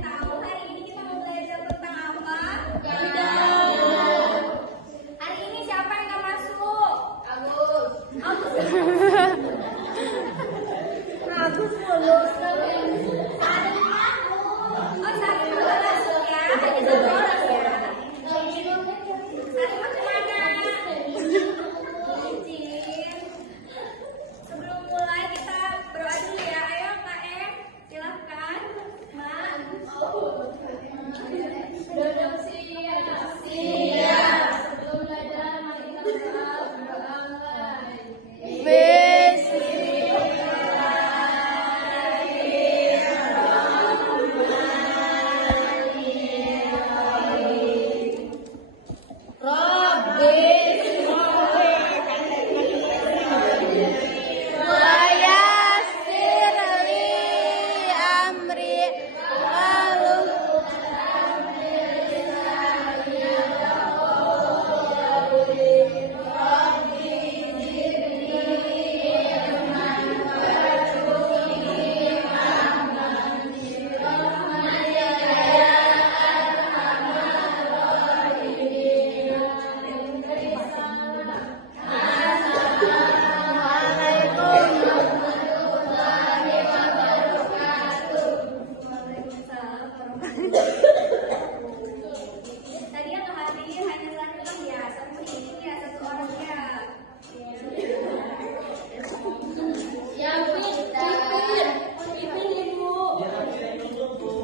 tahu hari ini kita mau belajar tentang apa? Hari ini siapa yang nggak masuk? Agus. Agus. Agus lulus. Ada yang masuk. Oh, satu nggak masuk ya? Hanya satu orang ya. Satu macam mana? Izin. Sebelum mulai kita berdoa dulu ya. Ayo Kak Em, silahkan. Mak. Duduk siap. Siap. Sebelum belajar mari kita berdoa mulai. Tadi yang hadir hanya satu ya, satu ini ya, satu orang ya. Pipin Ibu.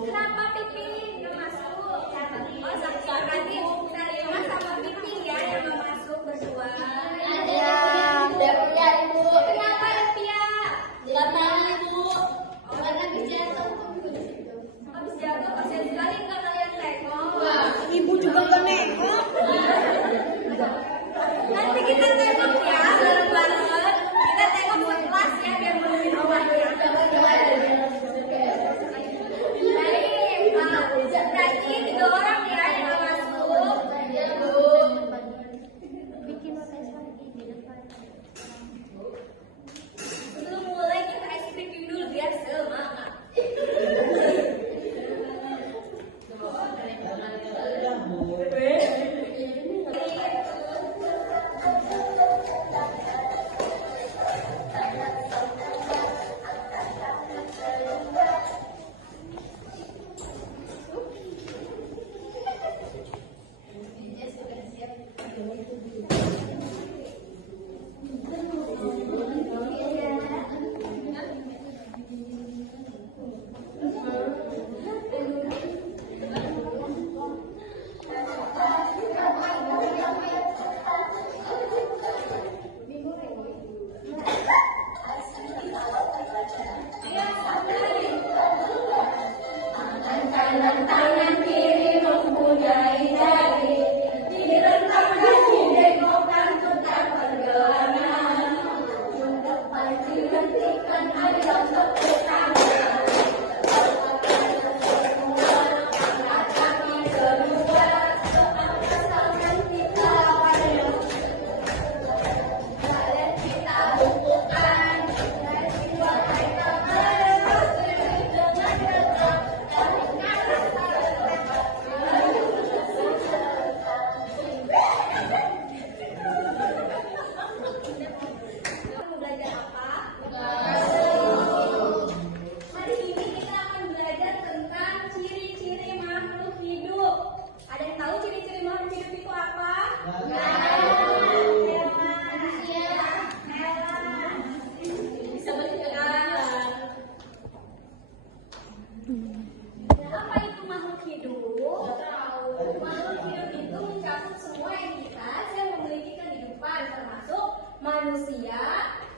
Kenapa Pipin nggak masuk? Oh, nanti Salima sama Pipin ya yang nggak masuk berdua. Udah punya Ibu. Kenapa ya Pia? Nggak tahu Ibu. Karena habis jatuh. Habis jatuh kasihan sekali nggak kalian tengok. Ibu juga nggak nengok. Nanti kita tengok ya bareng-bareng. Kita tengok sekelas ya biar menuhin rumahnya. Baik, berarti 3 orang ya yang nggak masuk. Ya Bu. Sebelum mulai kita ice cream dulu biar semangat. Tangan kiri mempunyai jari, direntangkan didengokkan tetap pergelangan. Ujung depan dihentikan ada tepuk tangan. Angkat kaki kedua, angkat tangan kita pada. Kalian kita bukukan, dan kita tangan dengan tegak. Kamu belajar apa? Hari ini kita akan belajar tentang ciri-ciri makhluk hidup. Ada yang tahu ciri-ciri makhluk hidup itu apa? Hewan. Bisa bergerak. Apa itu makhluk hidup? Makhluk hidup itu mencakup semua entitas yang memiliki kehidupan, termasuk manusia,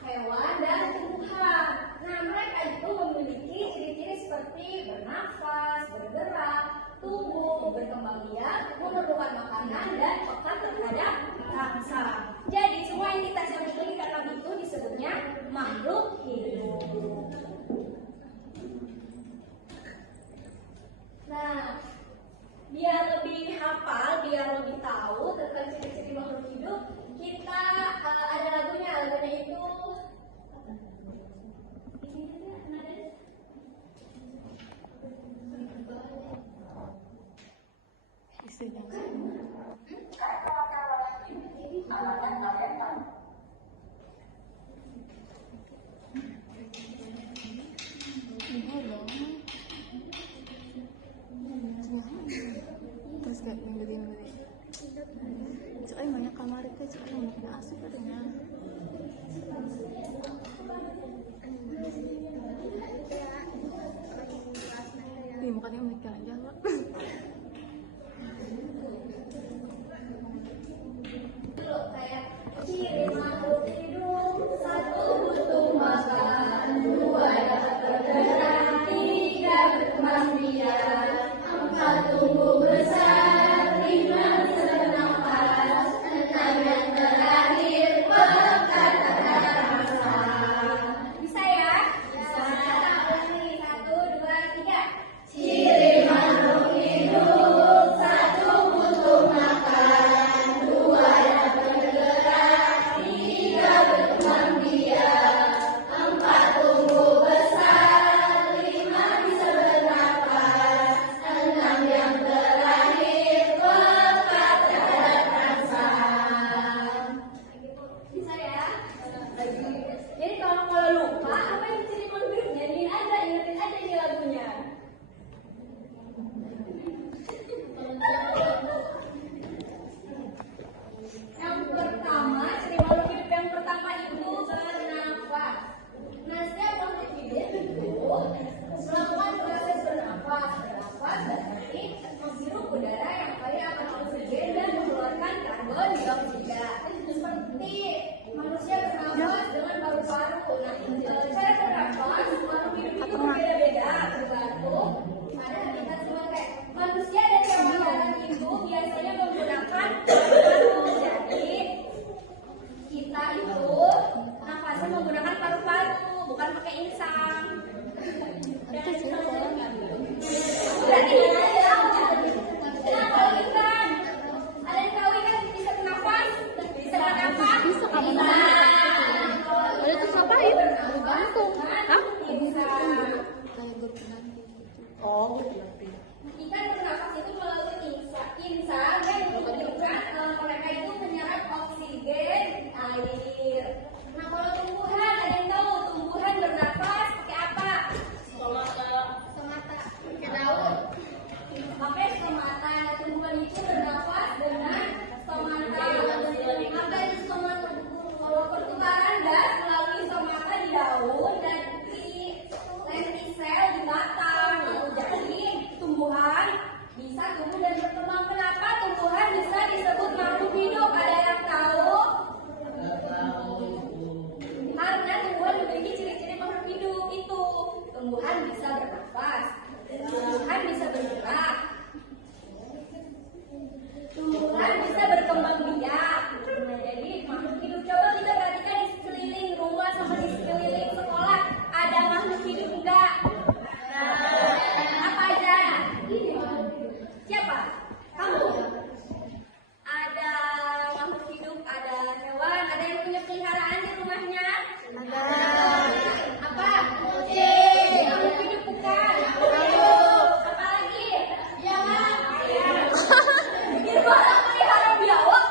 hewan, dan tumbuhan. Nah, mereka itu memiliki ciri-ciri seperti bernafas, bergerak, tumbuh, berkembang biak, memerlukan makanan, dan peka terhadap rasa. Jadi, semua entitas yang memiliki keenam itu disebutnya makhluk hidup. Nah, biar lebih hafal, biar lebih tahu tentang ciri-ciri makhluk hidup, kita ada lagunya itu ini Terus kayak ngeling-ngeling. Soalnya banyak kamar itu, soalnya banyak asap adanya. Ih, makanya mereka jalan. Kayak ciri makhluk hidup, satu butuh makan, dua dapat bergerak, tiga berkembang biak, empat tumbuh besar, lima bisa bernafas, enam yang terakhir pekat terhadap masa. Bisa ya? Bisa. Nih, satu, dua, tiga. Ciri makhluk hidup, satu butuh makan, dua dapat bergerak, tiga berkembang biak, empat tumbuh besar, lima bisa bernafas, enam yang terakhir pekat terhadap rasa. Bisa ya? Jadi kalau lupa apa yang ciri makhluk hidup, nyanyiin aja, ingetin aja ini lagunya. Yang pertama, ciri makhluk hidup yang pertama itu bernafas. Nah, setiap makhluk hidup itu melakukan proses bernafas. Bernafas berarti menghirup udara yang kaya akan oksigen dan mengeluarkan karbon dioksida. Seperti manusia bernafas dengan paru-paru. Nah, cara bernafas makhluk hidup itu berbeda-beda tergantung pada habitat sebagai manusia dan hewan darat itu biasanya menggunakan paru-paru. Jadi kita itu nafasnya menggunakan paru-paru, bukan pakai insang. Itu sih kalau Berarti kita tahu. Nah, kalau ikan, ada yang tahu ikan bisa bernafas? Bisa bernafas? bisa kamu Bisa. ada tuh ngapain? Gantung. Hah? Bisa. Kayak gue pernah gitu. Oh, Ikan bernafas itu melalui insang yang menunjukkan mereka itu menyerap oksigen air. Nah, kalau tumbuhan, ada yang tahu tumbuhan bernafas pakai apa? Stomata. Pakai daun. Pakai stomata. Nah, tumbuhan itu bernafas dengan stomata. Apa itu stomata? Kalau pertukaran gas melalui stomata di daun dan lentisel di batang. Jadi tumbuhan bisa tumbuh dan berkembang. Kenapa tumbuhan bisa disebut makhluk hidup? Ada yang tahu? Karena tumbuhan memiliki ciri-ciri makhluk hidup itu. Tumbuhan bisa bernafas, tumbuhan bisa bergerak, tumbuhan bisa berkembang biak. Nah, jadi makhluk hidup. Coba kita perhatikan di sekeliling rumah sama di sekeliling sekolah. Ada makhluk hidup enggak? Apa aja? Siapa? Kamu? Ada makhluk hidup, ada hewan, ada yang punya peliharaan di rumahnya? Ada. Apa? Kucing. Makhluk hidup bukan? Apa lagi? Biawak. Di rumah pelihara biawak,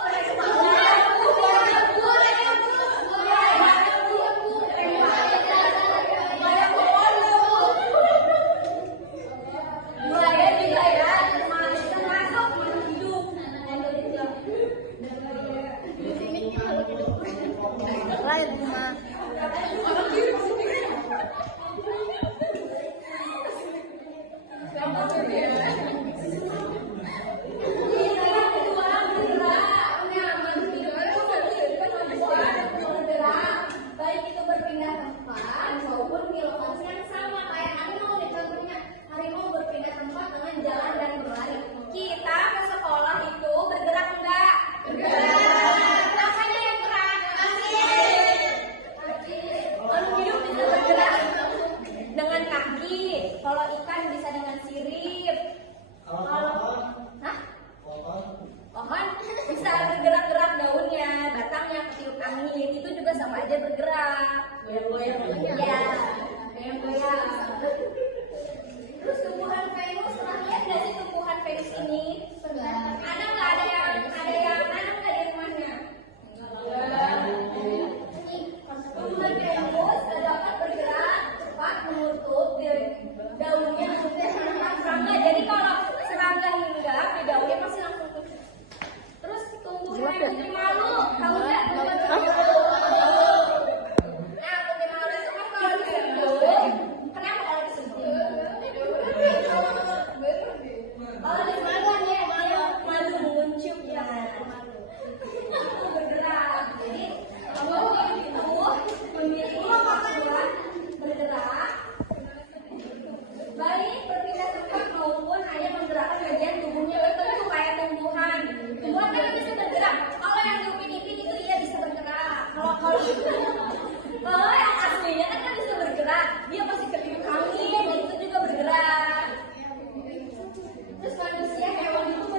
buaya juga ya, termasuk makhluk hidup. Lain rumah. Baik itu berpindah tempat maupun di lokasi yang sama. Kayak harimau nih contohnya, harimau berpindah tempat dengan jalan dan berlari. Kita ke sekolah itu bergerak enggak? Bergerak. Apanya yang gerak? Makhluk hidup bisa bergerak dengan kaki. Kalau ikan bisa dengan sirip. Putri malu, tahu nggak? Hah? Nah, putri malu itu kan kalau disentuh, kenapa kalau disentuh? Kalau disentuh dia malu menguncup ya. Bergerak. Jadi kamu itu memiliki kemampuan bergerak, baik berpindah tempat maupun hanya menggerakkan bagian tubuhnya tertentu kayak tumbuhan. Tumbuhan kan bisa bergerak. Kalau yang di Upin Ipin itu dia bisa bergerak. Kalau yang aslinya kan bisa bergerak. Dia pasti ketiup angin, itu juga bergerak. Terus manusia hewan itu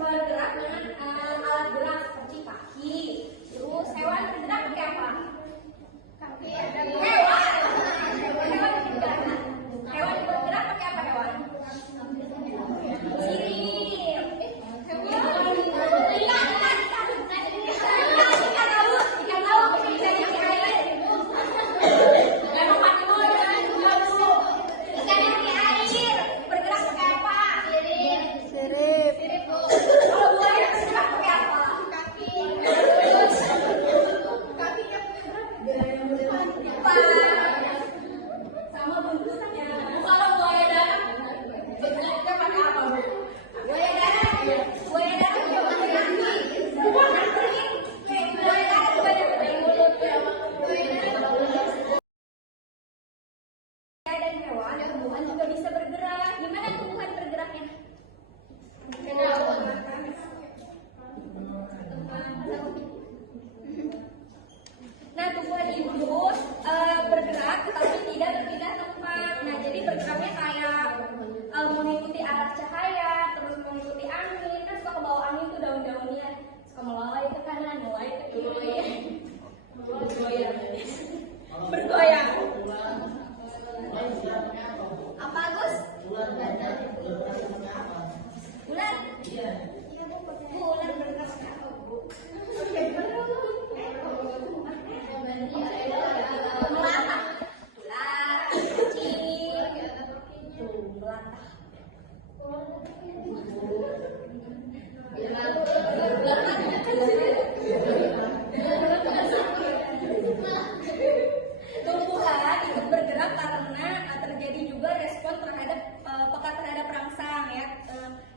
bergerak dengan alat gerak seperti kaki. Terus hewan bergerak pakai apa? Hewan bergerak. Hewan bergerak pakai apa hewan? Sirip. Ikan laut bisa di air. Memang pakai ikan yang di air bergerak pakai apa? Sirip. Kalau buaya bergerak pakai apa? Sama bentuknya. Kalau buaya darat bentuknya pakai apa? Buaya darat juga pakai kaki. Bukan kering. Buaya darat juga ada pakai mulut. Dan hewan, tumbuhan juga bisa bergerak. Gimana tumbuhan bergeraknya? Nah, tumbuhan itu bergerak tapi tidak berpindah tempat. Nah, jadi bergeraknya kayak mengikuti arah cahaya, terus mengikuti angin. Kan suka kebawa angin tuh daun-daunnya, suka meloloi ke kanan, meloloi ke kiri. Bergoyang. Apa Agus? Bulan. Bulan bergerak apa, Bu? Melata. Cicing. Melata. Tumbuhan ikut bergerak karena terjadi juga respon terhadap peka terhadap rangsang ya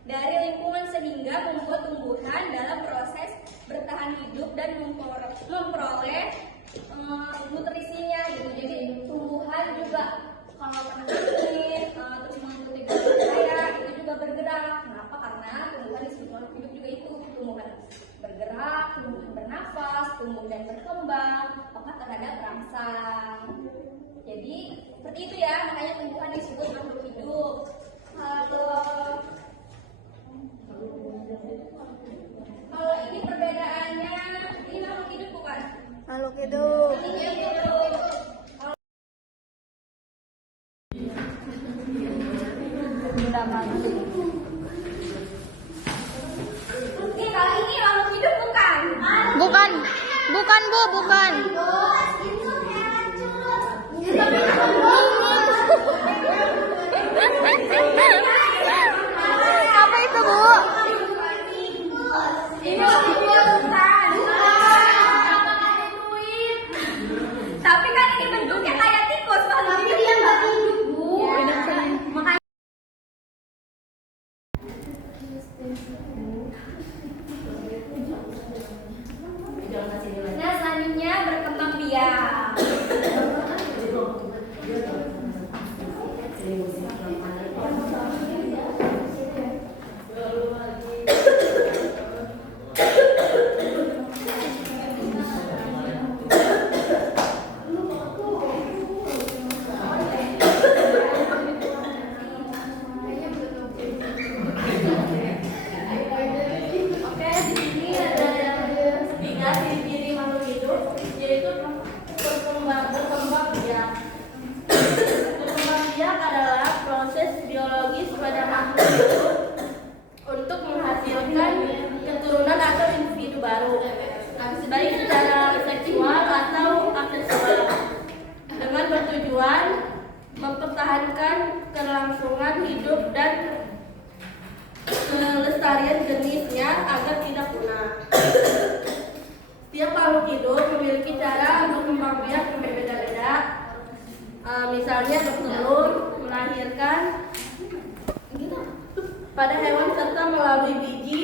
dari lingkungan sehingga membuat tumbuhan dalam proses bertahan hidup dan memperoleh nutrisinya gitu. Jadi tumbuhan juga kalau kena angin terus mengikuti gerakan cahaya itu juga bergerak. Kenapa? Karena tumbuhan disebut makhluk hidup juga itu tumbuhan bergerak, tumbuhan bernafas, tumbuh dan berkembang, peka terhadap rangsang. Jadi seperti itu ya, makanya tumbuhan disebut makhluk hidup. Kalau ini perbedaannya, ini makhluk hidup bukan? Makhluk hidup. Oke, kalau ini makhluk hidup bukan? Bukan. Bukan, Bu, bukan. Apa itu, Bu? Tapi kan ini bentuknya kayak tikus, makhluk hidup dia nggak hidup, Bu. Makanya nah, selanjutnya berkembang biak. Oke, di sini ada tiga ciri-ciri makhluk hidup, yaitu berkembang biak. Berkembang biak adalah proses biologis pada makhluk hidup untuk menghasilkan keturunan atau individu baru, baik secara seksual atau aseksual, dengan bertujuan mempertahankan kelangsungan hidup dan kelestarian jenisnya agar tidak punah. Tiap makhluk hidup memiliki cara untuk kembang biak yang berbeda-beda. Misalnya bertelur, melahirkan pada hewan serta melalui biji,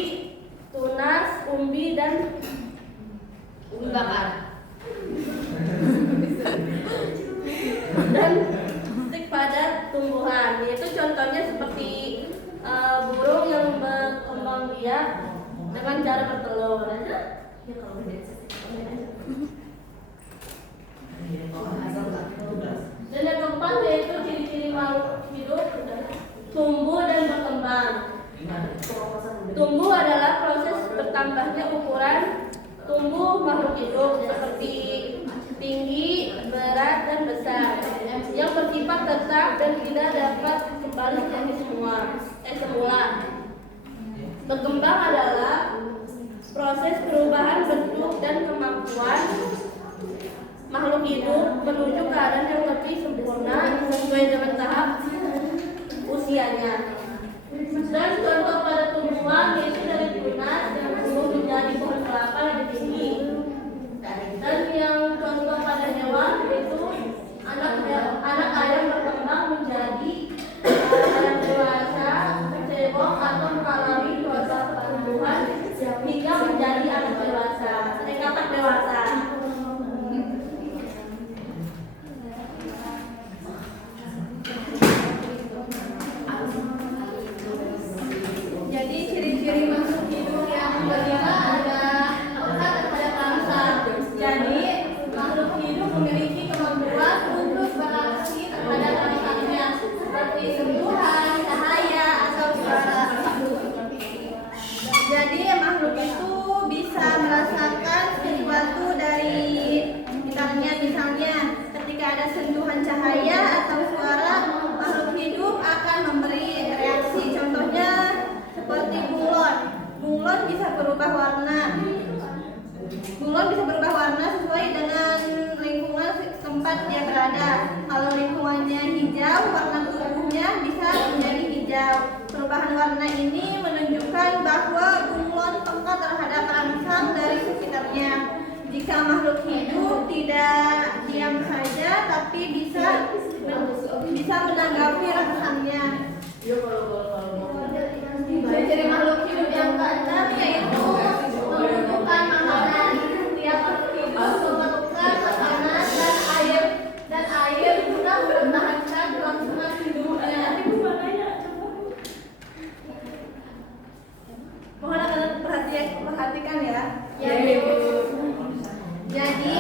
tunas, umbi, dan umbi bakar. Dan stik pada tumbuhan. Yaitu contohnya seperti burung yang berkembang biak dengan cara bertelur. Dan yang keempat yaitu ciri-ciri makhluk hidup tumbuh dan berkembang. Tumbuh adalah proses bertambahnya ukuran tumbuh makhluk hidup seperti tinggi, berat, dan besar yang bersifat tetap dan tidak dapat kembali menjadi semula. Berkembang adalah proses perubahan bentuk dan kemampuan makhluk hidup menuju keadaan yang lebih sempurna sesuai dengan tahap usianya. Dan contoh pada tumbuhan yaitu dari tunas yang tumbuh menjadi pohon kelapa yang tinggi. Dan yang contoh pada hewan yaitu anak ayam berkembang menjadi ayam dewasa, cebong atau mengalami proses pertumbuhan hingga menjadi anak dewasa, katak dewasa. Jadi ciri-ciri makhluk hidup yang kelima ada terhadap bangsa. Jadi makhluk hidup memiliki kemampuan untuk beraksi terhadap lingkungannya seperti sentuhan, cahaya, atau suara. Jadi makhluk itu bisa merasakan sesuatu dari misalnya ketika ada sentuhan cahaya atau suara, makhluk hidup akan memberi reaksi. Contohnya seperti bunglon. Bunglon bisa berubah warna. Bunglon bisa berubah warna sesuai dengan lingkungan tempat dia berada. Kalau lingkungannya hijau, warna tubuhnya bisa menjadi hijau. Perubahan warna ini menunjukkan bahwa bunglon peka terhadap rangsang dari sekitarnya. Jika makhluk hidup tidak diam saja, tapi bisa menanggapi rangsangnya. Ciri makhluk hidup yang keenam yaitu membutuhkan makanan. Tiap makhluk hidup memerlukan makanan dan air guna mempertahankan kelangsungan hidupnya. Mohon akan perhatikan ya. Jadi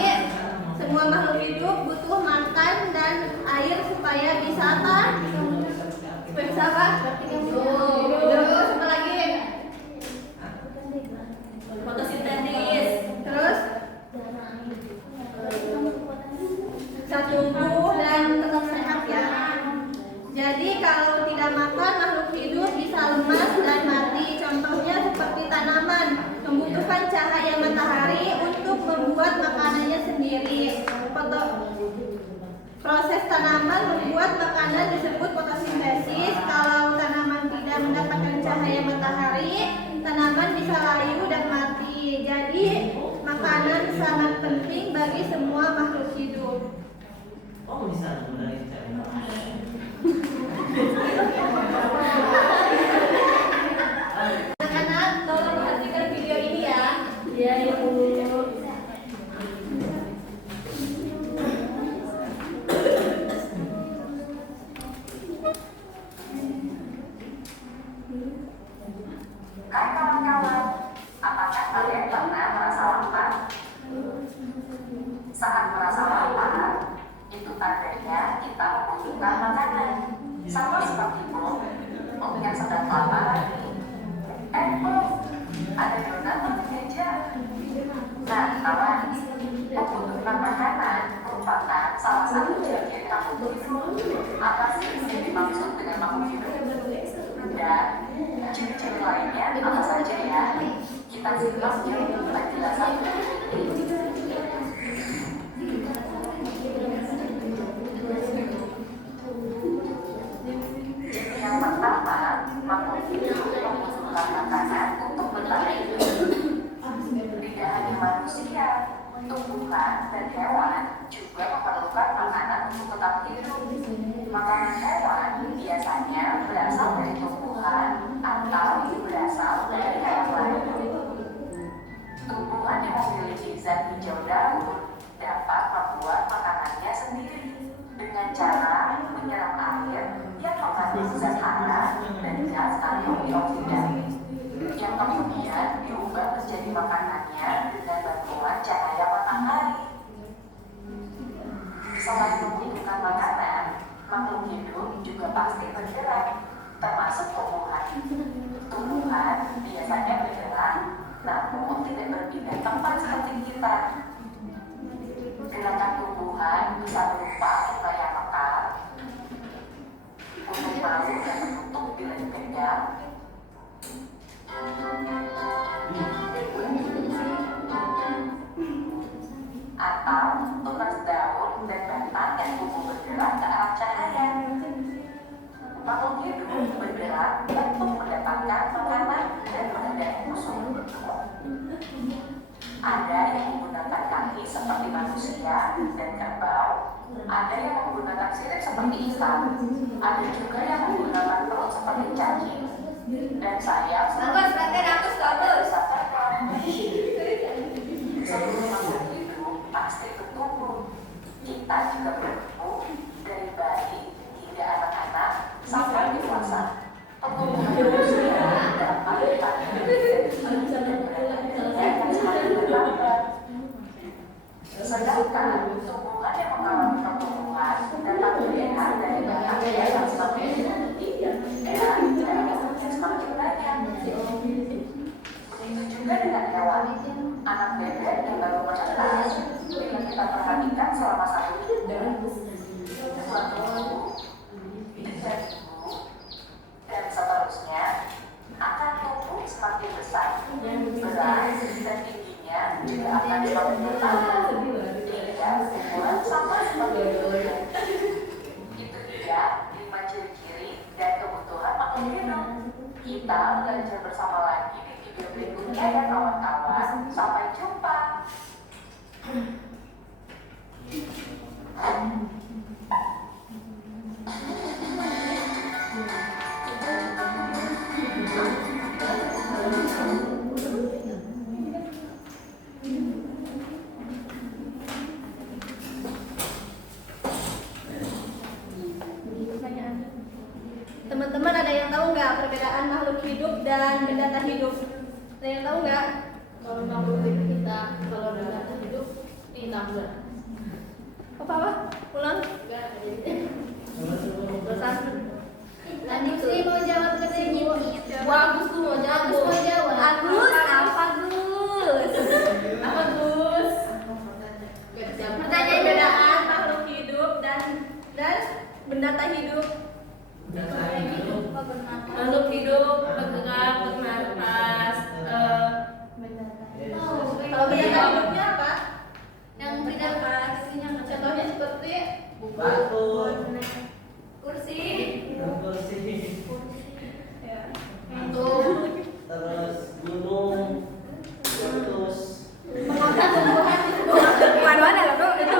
semua makhluk hidup butuh makan dan air supaya bisa apa? Supaya bisa apa? Terus apa lagi? Fotosintesis. Terus bisa tumbuh dan tetap sehat ya. Jadi kalau tidak makan, makhluk hidup bisa lemas dan mati. Contohnya seperti tanaman membutuhkan cahaya matahari untuk membuat makanannya sendiri. Proses tanaman membuat makanan disebut fotosintesis. Kalau tanaman tidak mendapatkan cahaya matahari, tanaman bisa layu dan mati. Jadi makanan sangat penting bagi semua makhluk hidup. Oh, bisa menarik Anak-anak, tolong perhatikan video ini ya. Ya, Ibu. Hai kawan-kawan, apakah kalian pernah merasa lapar? Saat merasa lapar, itu tandanya kita membutuhkan makanan. Sama seperti Bob yang sedang lapar. Bob, ada donat atau meja? Nah, kawan, membutuhkan makanan merupakan salah satu ciri makhluk hidup. Apa sih yang dimaksud dengan makhluk hidup? Dan ciri-ciri lainnya apa saja ya? Kita simak yuk penjelasan. Yang pertama, makhluk hidup membutuhkan makanan untuk bertahan. Tidak hanya manusia, untuk tetap hidup. Makanan hewan biasanya berasal dari tumbuhan atau berasal dari hewan lain. Tumbuhan yang memiliki zat hijau daun dapat membuat makanannya sendiri dengan cara menyeram air yang mengandung zat hara dan gas kalium dioksida, yang kemudian diubah menjadi makanannya dengan bantuan cahaya matahari. Selain membutuhkan makanan, makhluk hidup juga pasti bergerak, termasuk tumbuhan. Tumbuhan biasanya bergerak, namun tidak berpindah tempat seperti kita. Gerakan tumbuhan bisa berupa upaya mekar, untuk malu dan menutup bila dipegang, atau tunas daun dan batang yang tumbuh bergerak ke arah cahaya. Makhluk hidup bergerak untuk mendapatkan makanan dan menghindari musuh. Ada yang menggunakan kaki seperti manusia dan kerbau, ada yang menggunakan sirip seperti ikan, ada juga yang menggunakan perut seperti cacing, dan sayap seperti bisa terbang. Seluruh makhluk hidup pasti bertumbuh. Kita juga bertumbuh dari bayi hingga anak-anak sampai dewasa. Pertumbuhan manusia dapat sedangkan tumbuhan yang mengalami pertumbuhan dapat dilihat dari batangnya yang semakin tinggi dan daunnya semakin banyak. Begitu juga dengan hewan. Anak bebek yang baru menetas, bila kita perhatikan selama 1 minggu, 2 minggu, 3 minggu, dan seterusnya, akan tumbuh semakin besar, berat dan tingginya juga akan semakin bertambah, hingga ukuran sama seperti bebek. Itu dia 5 ciri-ciri dan kebutuhan makhluk hidup. Kita belajar bersama lagi di video berikutnya ya kawan-kawan. Sampai jumpa. Teman-teman ada yang tahu nggak perbedaan makhluk hidup dan benda tak hidup? Ada yang tahu nggak? Kalau makhluk hidup kita, kalau benda tak hidup ini tambah. Apa? Ulang? Enggak. Terus Tadi sih mau jawab ke sini. Agus tuh mau jawab. Agus apa Gus? Apa Gus? Pertanyaan perbedaan makhluk hidup dan benda tak hidup. Makhluk hidup bergerak, bernafas. Kalau benda tak hidupnya apa? Yang tidak pastinya Contohnya seperti batu, kursi, kursi, ya. terus gunung, terus Mengotak tumbuhan mana loh itu?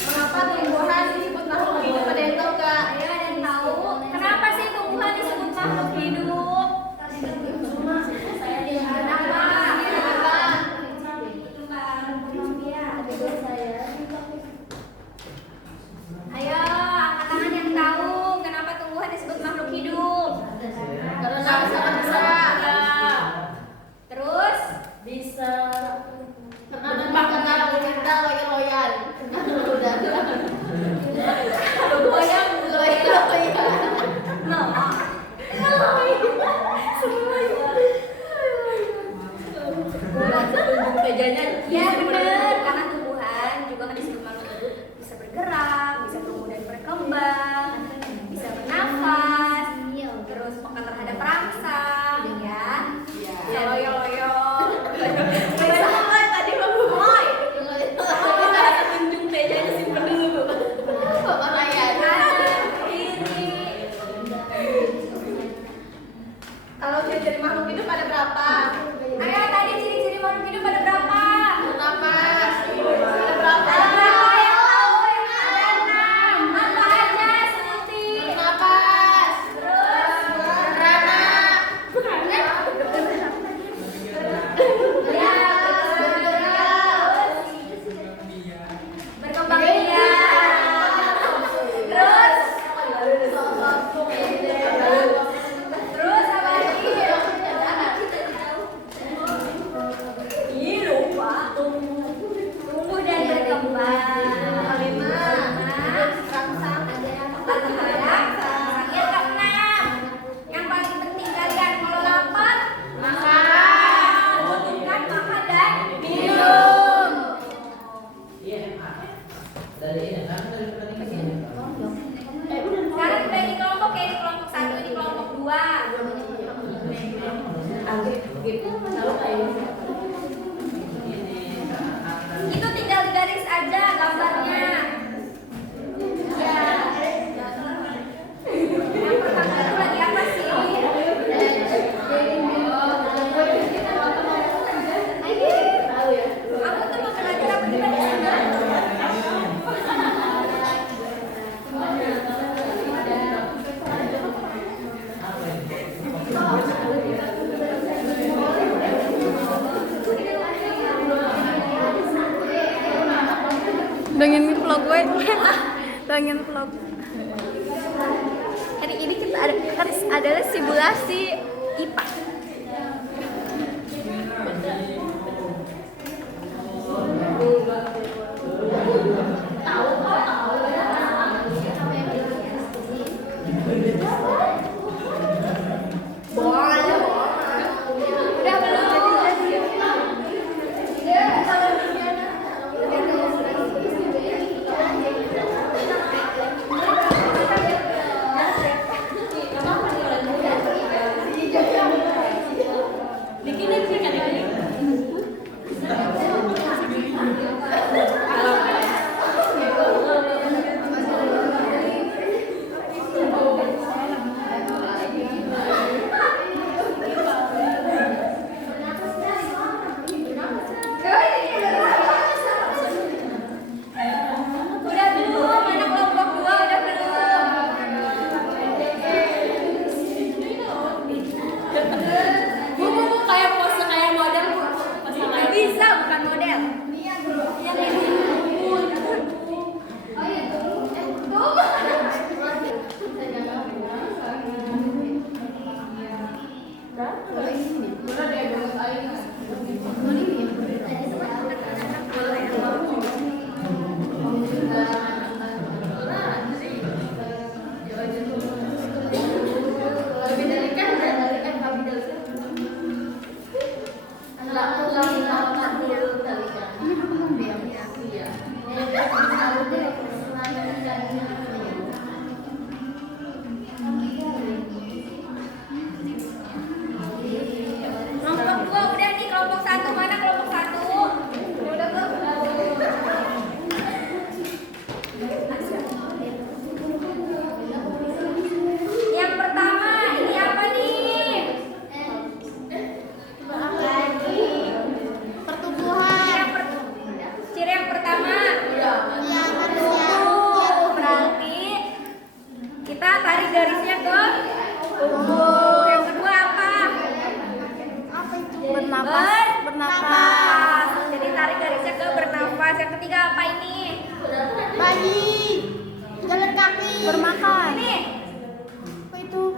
Mengapa tumbuhan disebut makhluk hidup? Ada yang tahu nggak? Ayo ada yang tahu kenapa sih tumbuhan disebut makhluk hidup? Ayo, angkat tangan yang tahu kenapa tumbuhan disebut makhluk hidup. Karena sangat besar. Terus, Bisa terbang ke dalam kita loyal. Udah. Loyal. no. Kejadian. Ya benar, karena tumbuhan juga kan disebut makhluk hidup, bisa bergerak, bisa tumbuh dan berkembang, bisa bernafas, terus peka terhadap rangsang, ya. Ya loyo-loyo. Sama tadi Boy. Kita ada tunjuk kejadian simpen dulu. Bapak Raya. Ini Dongin vlog gue. Dongin vlog. Hari ini kita harus adalah simulasi IPA. Bernafas. Jadi tarik garisnya ke bernafas. Yang ketiga apa ini? Lagi jalan kaki. Bermakan. Ini. Apa itu?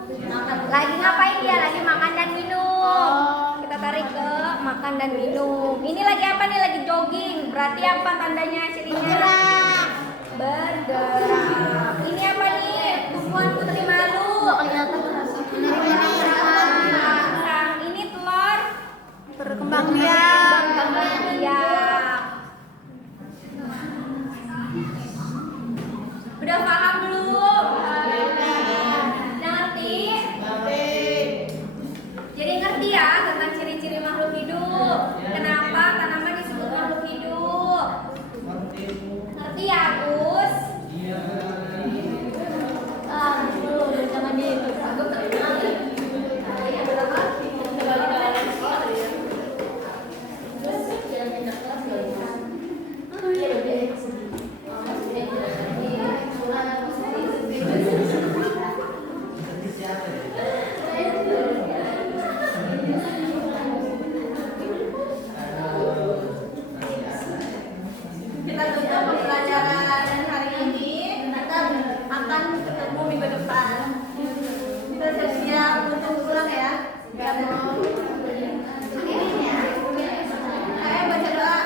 Lagi ngapain dia? Lagi makan dan minum. Kita tarik ke makan dan minum. Ini lagi apa nih? Lagi jogging. Berarti apa tandanya, cirinya? Bergerak. Ini apa nih? Tumpuan putri malu. Ini telur. Berkembang biak. Udah paham belum? Udah ngerti? Jadi ngerti ya tentang ciri-ciri makhluk hidup. Kenapa tanaman disebut makhluk hidup? Ngerti ya, Gus? Belum jangan gitu. Kita tutup pembelajaran hari ini. Kita akan ketemu minggu depan. Kita siap-siap untuk pulang ya. Ayo baca doa.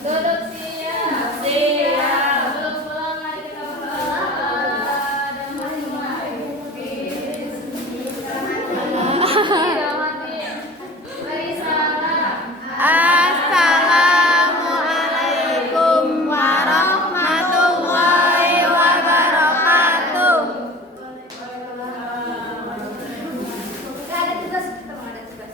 Duduk siap. Siap. Belum pulang mari kita berdoa dan Assalamualaikum warahmatullahi wabarakatuh. Ada tugas, kita mau ada tugas.